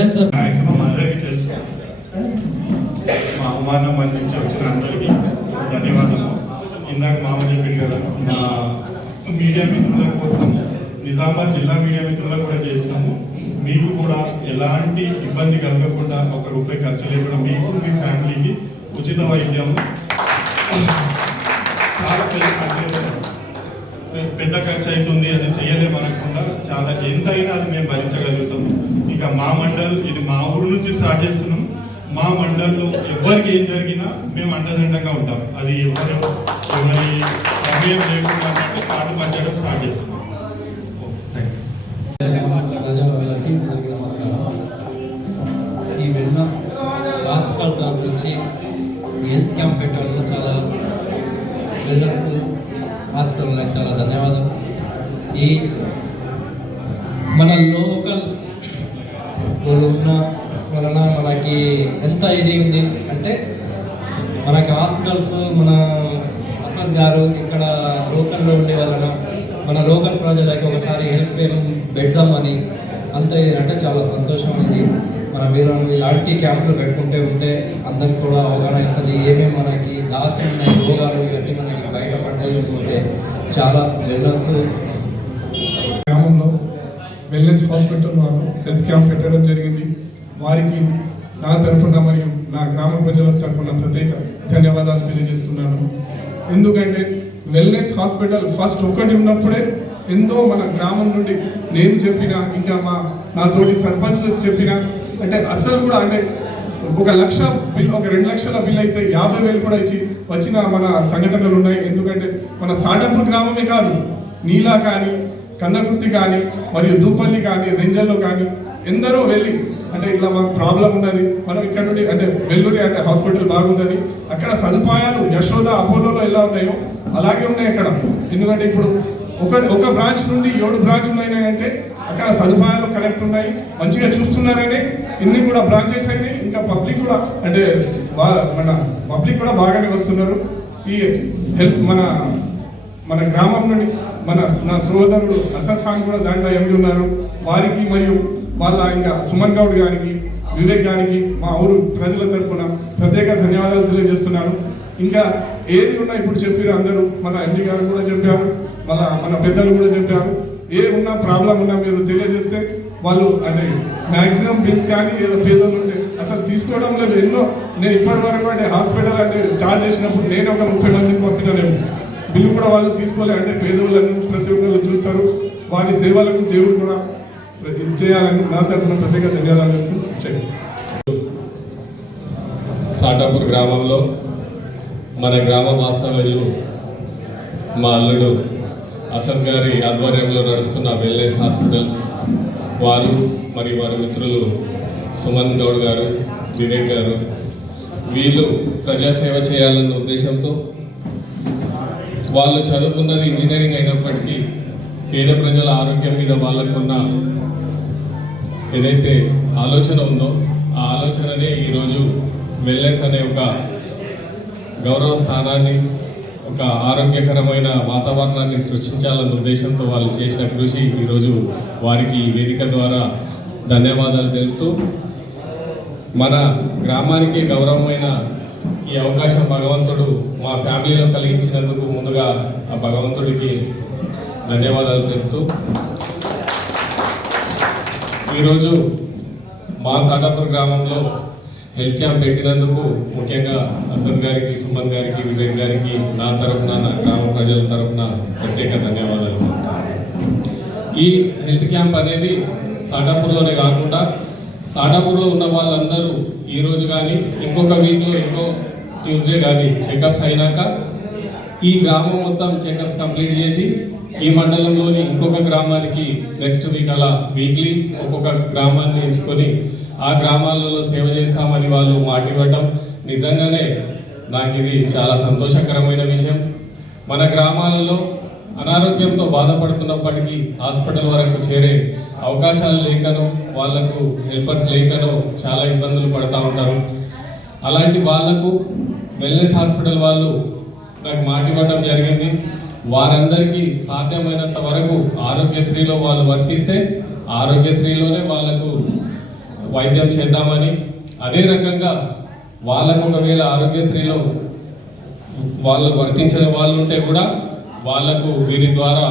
వైఎస్ఆర్ అందరికీ తెలుసు. మా ఉమానమ్మల్ నుంచి వచ్చిన అందరికీ ధన్యవాదాలు. ఇందాక మామ చెప్పింది కదా, మా మీడియా మిత్రుల కోసం నిజామాబాద్ జిల్లా మీడియా మిత్రులకు కూడా చేసినాము. మీకు కూడా ఎలాంటి ఇబ్బంది కలగకుండా, ₹1 ఖర్చు లేకుండా మీకు మీ ఫ్యామిలీకి ఉచిత వైద్యం చాలా పెద్ద ఖర్చు అవుతుంది, అది చేయలేము అనకుండా చాలా ఎంతైనా అది మేము భరించగలుగుతాము. ఇక మా మండల్ ఇది మా ఊరు నుంచి స్టార్ట్ చేస్తున్నాం. మా మండల్లో ఎవరికి ఏం జరిగినా మేము అండదండగా ఉంటాం. అది ఎవరి సమయం లేకుండా అంటే పాటు పంచడం స్టార్ట్ చేస్తున్నాం. ఈ విన్న హాస్పిటల్ తరఫు నుంచి హెల్త్ క్యాంప్ పెట్టడంలో చాలా రిజల్ట్స్ హాస్పిటల్ చాలా ధన్యవాదాలు. ఈ మన లోకల్ ఉన్న వలన మనకి ఎంత ఇది ఉంది అంటే మనకి హాస్పిటల్స్ మన అసద్ గారు ఇక్కడ లోకల్లో ఉండే వలన మన లోకల్ ప్రజలకి ఒకసారి హెల్ప్ పెడదామని అంత అంటే చాలా సంతోషం ఇది. మన మీరు ఇలాంటి క్యాంపులు పెట్టుకుంటే ఉంటే అందరికి కూడా అవగాహన ఇస్తుంది. ఏమేమి మనకి దాసి ఉన్నాయి రోగాలు ఇవన్నీ మనకి బయటపడలేకుంటే చాలా వెల్నెస్. గ్రామంలో వెల్నెస్ హాస్పిటల్ వారు హెల్త్ క్యాంప్ పెట్టడం జరిగింది. వారికి నా తరఫున మరియు నా గ్రామ ప్రజల తరఫున ప్రత్యేక ధన్యవాదాలు తెలియజేస్తున్నాను. ఎందుకంటే వెల్నెస్ హాస్పిటల్ ఫస్ట్ ఒకటి ఉన్నప్పుడే ఎంతో మన గ్రామం నుండి నేను చెప్పినా, ఇంకా నా తోటి సర్పంచ్లకు చెప్పినా, అంటే అసలు కూడా అంటే 1 లక్ష బిల్, 2 లక్షల బిల్ అయితే 50,000 కూడా ఇచ్చి వచ్చిన మన సంఘటనలు ఉన్నాయి. ఎందుకంటే మన సాడంపూర్ గ్రామమే కాదు, నీలా కానీ, కన్నగుర్తి కానీ, మరియు దూపల్లి కానీ, రెంజల్లో కానీ ఎందరో వెళ్ళి అంటే ఇట్లా మాకు ప్రాబ్లం ఉన్నది, మనం ఇక్కడ నుండి అంటే వెల్లూరి అంటే హాస్పిటల్ బాగుందని, అక్కడ సదుపాయాలు యశోద అపోలోలో ఎలా ఉన్నాయో అలాగే ఉన్నాయి అక్కడ. ఎందుకంటే ఇప్పుడు ఒక బ్రాంచ్ నుండి 7 బ్రాంచ్లు ఉన్నాయంటే అక్కడ సదుపాయాలు కరెక్ట్ ఉన్నాయి, మంచిగా చూస్తున్నారని ఇన్ని కూడా బ్రాంచెస్ అయినాయి. ఇంకా పబ్లిక్ కూడా అంటే మన పబ్లిక్ కూడా బాగానే వస్తున్నారు. ఈ హెల్ప్ మన గ్రామం నుండి నా సోదరుడు అసద్ ఖాన్ కూడా దాంట్లో ఎండి ఉన్నారు. వారికి మరియు వాళ్ళ ఇంకా సుమన్ గౌడ్ గారికి, వివేక్ గారికి మా ఊరు ప్రజల తరఫున ప్రత్యేక ధన్యవాదాలు తెలియజేస్తున్నాను. ఇంకా ఏది ఉన్నా ఇప్పుడు చెప్పారు అందరూ, మన ఎండి గారు కూడా చెప్పారు, మన పెద్దలు కూడా చెప్పారు. ఏ ఉన్నా ప్రాబ్లం ఉన్నా మీరు తెలియజేస్తే వాళ్ళు అంటే మ్యాక్సిమం బిల్స్ కానీ ఏదో పేదలు ఉంటే అసలు తీసుకోవడం లేదు. ఎన్నో నేను ఇప్పటి వరకు అంటే హాస్పిటల్ అంటే స్టార్ట్ చేసినప్పుడు నేను ఒక 30 మందికి పంపినాను. బిల్లు కూడా వాళ్ళు తీసుకోలే. అంటే పేదవాళ్ళని ప్రతి ఒక్కరు చూస్తారు, వారి సేవలకు దేవుడు కూడా చేయాలని నా తరఫున ప్రత్యేక ధన్యవాదాలు చెప్తూ. సాటాపూర్ గ్రామంలో మన గ్రామ వాస్తవ్యులు మా అల్లుడు అసద్ గారి ఆధ్వర్యంలో నడుస్తున్న వెల్నెస్ హాస్పిటల్స్ వారు మరియు వారి మిత్రులు సుమన్ గౌడ్ గారు, వివేక్ గారు, వీళ్ళు ప్రజాసేవ చేయాలన్న ఉద్దేశంతో వాళ్ళు చదువుకున్నది ఇంజనీరింగ్ అయినప్పటికీ పేద ప్రజల ఆరోగ్యం మీద వాళ్ళకున్న ఏదైతే ఆలోచన ఉందో ఆ ఆలోచననే ఈరోజు వెల్నెస్ అనే ఒక గౌరవ స్థానాన్ని, ఒక ఆరోగ్యకరమైన వాతావరణాన్ని సృష్టించాలన్న ఉద్దేశంతో వాళ్ళు చేసిన కృషి ఈరోజు వారికి వేదిక ద్వారా ధన్యవాదాలు తెలుపుతూ, మన గ్రామానికి గౌరవమైన ఈ అవకాశం భగవంతుడు మా ఫ్యామిలీలో కలిగించినందుకు ముందుగా ఆ భగవంతుడికి ధన్యవాదాలు తెలుపుతూ, ఈరోజు మా సాటాపూర్ గ్రామంలో హెల్త్ క్యాంప్ పెట్టినందుకు ముఖ్యంగా అసద్ గారికి, సుమన్ గారికి, వివేక్ గారికి నా తరఫున, నా గ్రామ ప్రజల తరఫున ప్రత్యేక ధన్యవాదాలు. ఈ హెల్త్ క్యాంప్ అనేది సాటాపూర్లోనే కాకుండా సాటాపూర్లో ఉన్న వాళ్ళందరూ ఈరోజు కానీ ఇంకొక వీక్లో ఇంకో ట్యూస్డే కానీ చెకప్స్ అయినాక ఈ గ్రామం మొత్తం చెకప్స్ కంప్లీట్ చేసి ఈ మండలంలోని ఇంకొక గ్రామానికి నెక్స్ట్ వీక్ అలా వీక్లీ ఒక్కొక్క గ్రామాన్ని ఎంచుకొని ఆ గ్రామాలలో సేవ చేస్తామని వాళ్ళు మాట ఇవ్వటం నిజంగానే నాకు ఇది చాలా సంతోషకరమైన విషయం. మన గ్రామాలలో అనారోగ్యంతో బాధపడుతున్నప్పటికీ హాస్పిటల్ వరకు చేరే అవకాశాలు లేకనో, వాళ్లకు హెల్పర్స్ లేకనో చాలా ఇబ్బందులు పడుతూ ఉంటారు. అలాంటి వాళ్లకు వెల్నెస్ హాస్పిటల్ వాళ్ళు నాకు మాట ఇవ్వడం జరిగింది. వారందరికీ సాధ్యమైనంత వరకు ఆరోగ్యశ్రీలో వాళ్ళు వర్తిస్తే ఆరోగ్యశ్రీలోనే వాళ్లకు వైద్యం చేద్దామని, అదే రకంగా వాళ్ళకు ఒకవేళ ఆరోగ్యశ్రీలో వాళ్ళు వర్తించిన వాళ్ళు ఉంటే కూడా వాళ్ళకు వీరి ద్వారా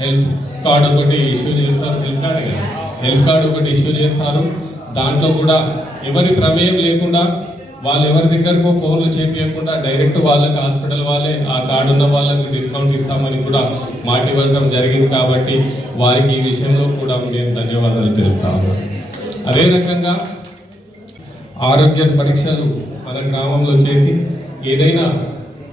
హెల్త్ కార్డు ఒకటి ఇష్యూ చేస్తారు. హెల్త్ కార్డు ఒకటి ఇష్యూ చేస్తారు. దాంట్లో కూడా ఎవరి ప్రమేయం లేకుండా వాళ్ళు ఎవరి దగ్గరకు ఫోన్లు చేపించకుండా డైరెక్ట్ వాళ్ళకి హాస్పిటల్ వాళ్ళే ఆ కార్డు ఉన్న వాళ్ళకు డిస్కౌంట్ ఇస్తామని కూడా మాట ఇవ్వడం జరిగింది. కాబట్టి వారికి ఈ విషయంలో కూడా నేను ధన్యవాదాలు తెలుపుతాను. అదే రకంగా ఆరోగ్య పరీక్షలు మన గ్రామంలో చేసి ఏదైనా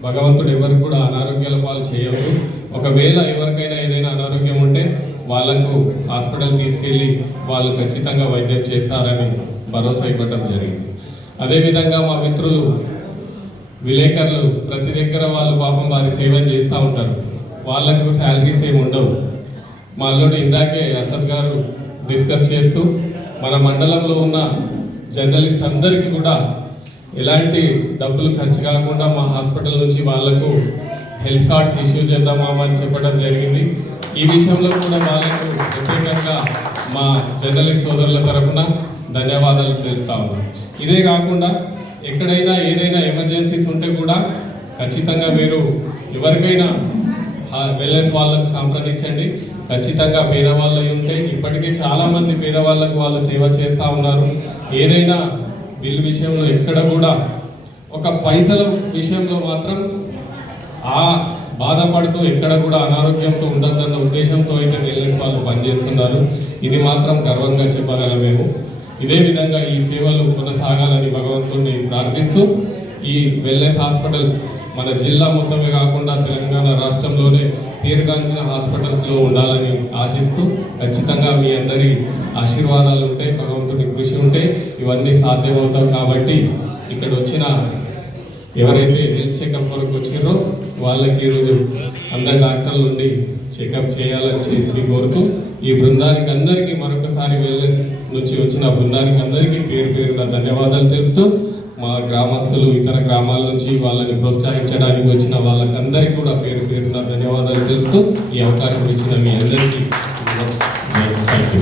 భగవంతుడు ఎవరికి కూడా అనారోగ్యాల పాలు చేయవద్దు. ఒకవేళ ఎవరికైనా ఏదైనా అనారోగ్యం ఉంటే వాళ్ళకు హాస్పిటల్ తీసుకెళ్ళి వాళ్ళు ఖచ్చితంగా వైద్యం చేస్తారని భరోసా ఇవ్వడం జరిగింది. అదేవిధంగా మా మిత్రులు విలేకరులు ప్రతి దగ్గర వాళ్ళు పాపం వారి సేవలు చేస్తూ ఉంటారు. వాళ్ళకు శాలరీస్ ఏమి ఉండవు. మా అల్లుడు ఇందాకే అసద్ గారు డిస్కస్ చేస్తూ మన మండలంలో ఉన్న జర్నలిస్ట్ అందరికీ కూడా ఎలాంటి డబ్బులు ఖర్చు కాకుండా మా హాస్పిటల్ నుంచి వాళ్లకు హెల్త్ కార్డ్స్ ఇష్యూ చేద్దామని చెప్పడం జరిగింది. ఈ విషయంలో కూడా వాళ్ళకు ప్రత్యేకంగా మా జర్నలిస్ట్ సోదరుల తరఫున ధన్యవాదాలు తెలుపుతా ఉన్నాం. ఇదే కాకుండా ఎక్కడైనా ఏదైనా ఎమర్జెన్సీస్ ఉంటే కూడా ఖచ్చితంగా మీరు ఎవరికైనా వెల్నెస్ వాళ్ళకు సంప్రదించండి. ఖచ్చితంగా పేదవాళ్ళు ఉంటే ఇప్పటికీ చాలామంది పేదవాళ్ళకు వాళ్ళు సేవ చేస్తూ ఉన్నారు. ఏదైనా బిల్ విషయంలో ఎక్కడ కూడా ఒక పైసల విషయంలో మాత్రం బాధపడుతూ ఎక్కడ కూడా అనారోగ్యంతో ఉండద్దన్న ఉద్దేశంతో అయితే వెల్నెస్ వాళ్ళు పనిచేస్తున్నారు. ఇది మాత్రం గర్వంగా చెప్పగలం మేము. ఇదే విధంగా ఈ సేవలు కొనసాగాలని భగవంతుడిని ప్రార్థిస్తూ ఈ వెల్నెస్ హాస్పిటల్స్ మన జిల్లా మొత్తమే కాకుండా తెలంగాణ రాష్ట్రంలోనే పేరుగాంచిన హాస్పిటల్స్లో ఉండాలని ఆశిస్తూ ఖచ్చితంగా మీ అందరి ఆశీర్వాదాలు ఉంటే, భగవంతుడి కృషి ఉంటే ఇవన్నీ సాధ్యమవుతాయి. కాబట్టి ఇక్కడ వచ్చిన ఎవరైతే హెల్త్ చెకప్ వరకు వచ్చినారో వాళ్ళకి ఈరోజు అందరు డాక్టర్ల నుండి చెకప్ చేయాలని చెప్పి కోరుతూ ఈ బృందానికి అందరికీ మరొకసారి వెల్నెస్ నుంచి వచ్చిన బృందానికి అందరికీ పేరు పేరున ధన్యవాదాలు తెలుపుతూ మా గ్రామస్తులు ఇతర గ్రామాల నుంచి వాళ్ళని ప్రోత్సహించడానికి వచ్చిన వాళ్ళకందరికీ కూడా పేరు పేరున ధన్యవాదాలు తెలుపుతూ ఈ అవకాశం ఇచ్చిన మీ అందరికీ థ్యాంక్ యూ.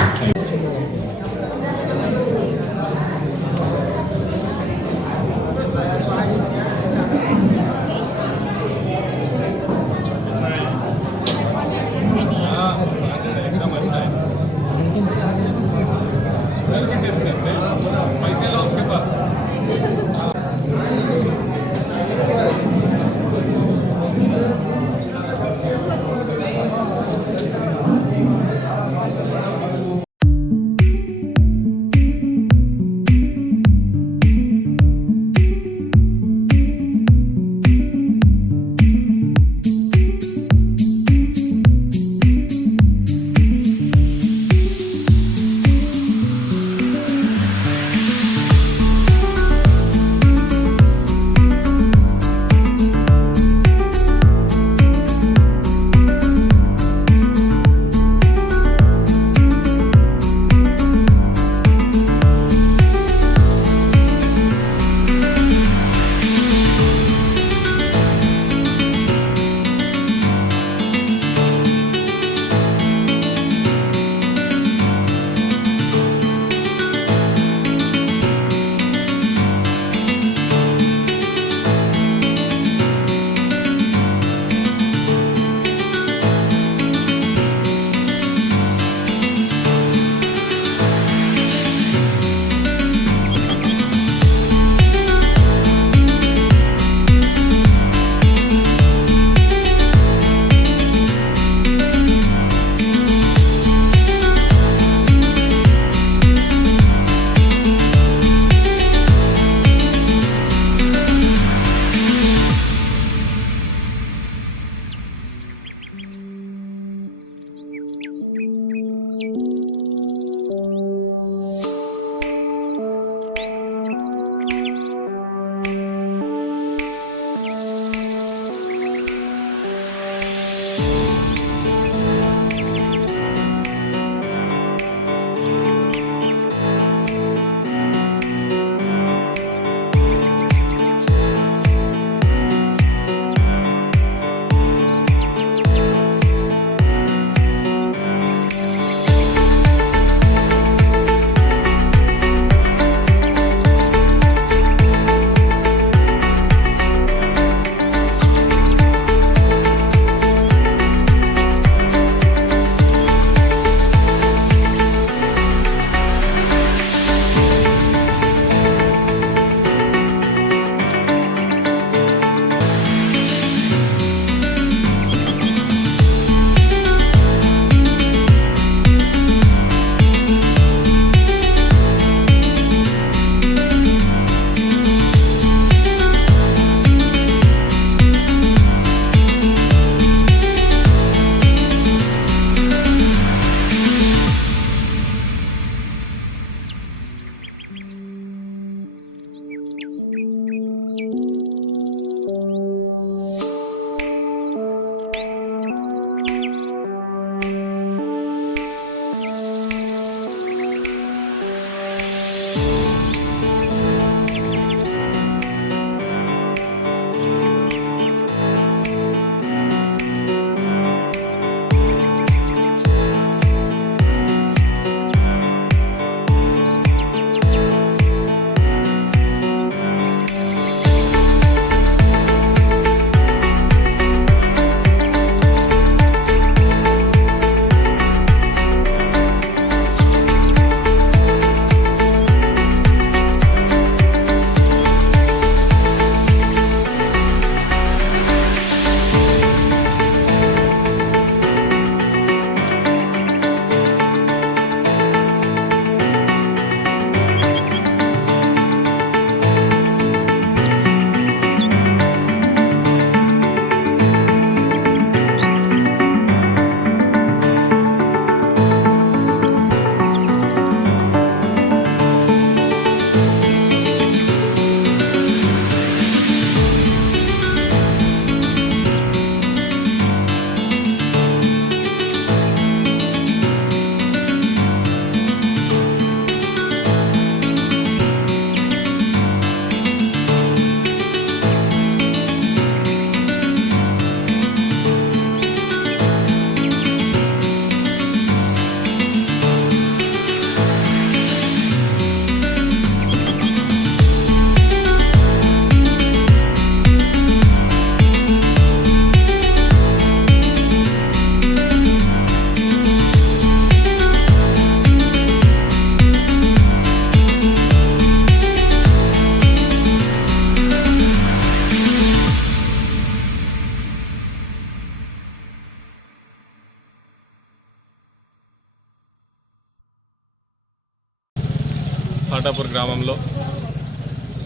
సాటాపూర్ గ్రామంలో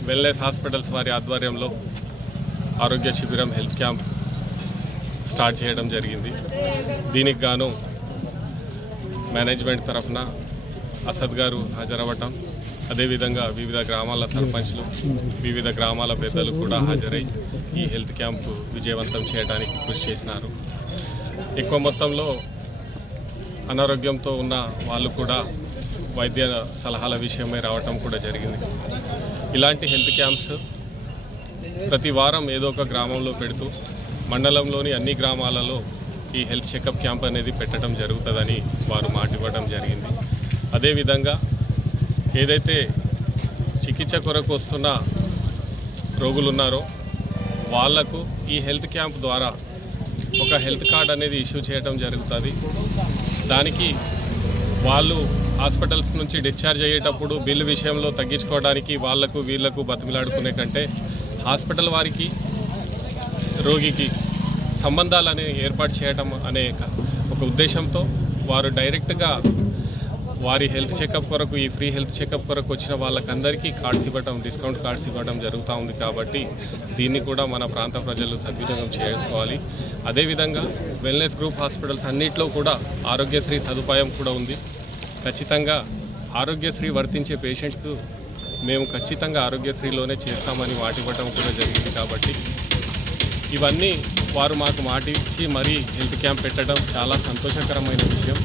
వెల్నెస్ హాస్పిటల్స్ వారి ఆధ్వర్యంలో ఆరోగ్య శిబిరం హెల్త్ క్యాంప్ స్టార్ట్ చేయడం జరిగింది. దీనికి గాను మేనేజ్మెంట్ తరఫున అసద్ గారు హాజరవ్వటం, అదేవిధంగా వివిధ గ్రామాల సర్పంచ్లు, వివిధ గ్రామాల పెద్దలు కూడా హాజరై ఈ హెల్త్ క్యాంపు విజయవంతం చేయడానికి కృషి చేసినారు. ఎక్కువ మొత్తంలో అనారోగ్యంతో ఉన్న వాళ్ళు కూడా వైద్య సలహాల విషయమై రావటం కూడా జరిగింది. ఇలాంటి హెల్త్ క్యాంప్స్ ప్రతి వారం ఏదో ఒక గ్రామంలో పెడుతూ మండలంలోని అన్ని గ్రామాలలో ఈ హెల్త్ చెకప్ క్యాంప్ అనేది పెట్టడం జరుగుతుందని వారు మాట ఇవ్వడం జరిగింది. అదేవిధంగా ఏదైతే చికిత్స కొరకు వస్తున్న రోగులు ఉన్నారో వాళ్లకు ఈ హెల్త్ క్యాంప్ ద్వారా ఒక హెల్త్ కార్డ్ అనేది ఇష్యూ చేయడం జరుగుతుంది. దానికి వాళ్ళు హాస్పిటల్స్ నుంచి డిశ్చార్జ్ అయ్యేటప్పుడు బిల్లు విషయంలో తగ్గించుకోవడానికి వాళ్లకు వీళ్లకు బతిమిలాడుకునే కంటే హాస్పిటల్ వారికి రోగికి సంబంధాలని ఏర్పాటు చేయడం అనే ఒక ఉద్దేశంతో వారు డైరెక్ట్గా వారి హెల్త్ చెకప్ కొరకు, ఈ ఫ్రీ హెల్త్ చెకప్ కొరకు వచ్చిన వాళ్ళకందరికీ కార్డ్స్ ఇవ్వడం, డిస్కౌంట్ కార్డ్స్ ఇవ్వడం జరుగుతూ ఉంది. కాబట్టి దీన్ని కూడా మన ప్రాంత ప్రజలు సద్వినియోగం చేసుకోవాలి. అదేవిధంగా వెల్నెస్ గ్రూప్ హాస్పిటల్స్ అన్నింటిలో కూడా ఆరోగ్యశ్రీ సదుపాయం కూడా ఉంది. ఖచ్చితంగా ఆరోగ్యశ్రీ వర్తించే పేషెంట్కు మేము ఖచ్చితంగా ఆరోగ్యశ్రీలోనే చేస్తామని మాటివ్వటం కూడా జరిగింది. కాబట్టి ఇవన్నీ వారు మాకు మాటిచ్చి మరీ హెల్త్ క్యాంప్ పెట్టడం చాలా సంతోషకరమైన విషయం.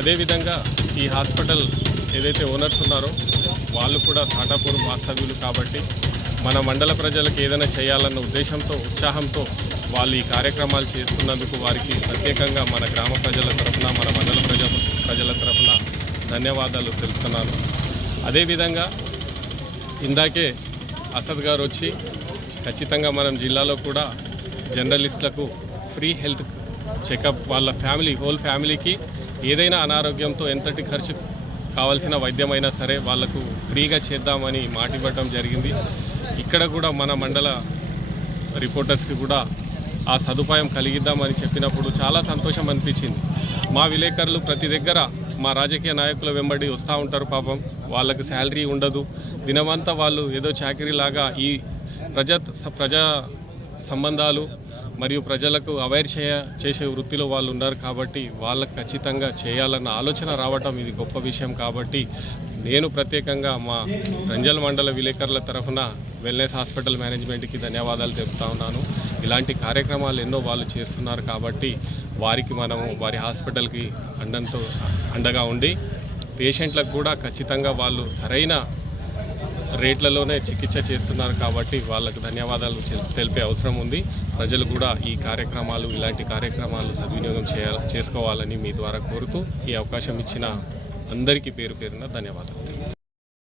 అదేవిధంగా ఈ హాస్పిటల్ ఏదైతే ఓనర్స్ ఉన్నారో వాళ్ళు కూడా సాటాపూర్ వాస్తవ్యులు కాబట్టి మన మండల ప్రజలకు ఏదైనా చేయాలన్న ఉద్దేశంతో, ఉత్సాహంతో వాళ్ళు ఈ కార్యక్రమాలు చేస్తున్నందుకు వారికి ప్రత్యేకంగా మన గ్రామ ప్రజల తరఫున, మన మండల ప్రజల తరఫున ధన్యవాదాలు తెలుపుతున్నాను. అదేవిధంగా ఇందాకే అసద్ గారు వచ్చి ఖచ్చితంగా మనం జిల్లాలో కూడా జర్నలిస్టులకు ఫ్రీ హెల్త్ చెకప్, వాళ్ళ ఫ్యామిలీ, హోల్ ఫ్యామిలీకి ఏదైనా అనారోగ్యంతో ఎంతటి ఖర్చు కావాల్సిన వైద్యమైనా సరే వాళ్లకు ఫ్రీగా చేద్దామని మాట ఇవ్వడం జరిగింది. ఇక్కడ కూడా మన మండల రిపోర్టర్స్కి కూడా ఆ సదుపాయం కలిగిద్దామని చెప్పినప్పుడు చాలా సంతోషం అనిపించింది. మా విలేకరులు ప్రతి దగ్గర మా రాజకీయ నాయకుల వెంబడి వస్తూ ఉంటారు. పాపం వాళ్ళకి శాలరీ ఉండదు, దినమంతా వాళ్ళు ఏదో చాకరీలాగా ఈ ప్రజా సంబంధాలు మరియు ప్రజలకు అవేర్ చేసే వృత్తిలో వాళ్ళు ఉన్నారు. కాబట్టి వాళ్ళకు ఖచ్చితంగా చేయాలన్న ఆలోచన రావటం ఇది గొప్ప విషయం. కాబట్టి నేను ప్రత్యేకంగా మా రంజల్ మండల విలేకరుల తరఫున వెల్నెస్ హాస్పిటల్ మేనేజ్మెంట్కి ధన్యవాదాలు తెలుపుతా ఉన్నాను. ఇలాంటి కార్యక్రమాలు ఎన్నో వాళ్ళు చేస్తున్నారు కాబట్టి వారికి మనము వారి హాస్పిటల్కి అండగా ఉండి పేషెంట్లకు కూడా ఖచ్చితంగా వాళ్ళు సరైన రేట్లలోనే చికిత్స చేస్తున్నారు కాబట్టి వాళ్ళకు ధన్యవాదాలు తెలిపే అవసరం ఉంది. ప్రజలు కూడా ఈ కార్యక్రమాలు, ఇలాంటి కార్యక్రమాలు సద్వినియోగం చేసుకోవాలని మీ ద్వారా కోరుతూ ఈ అవకాశం ఇచ్చిన అందరికీ పేరు పేరున ధన్యవాదాలు.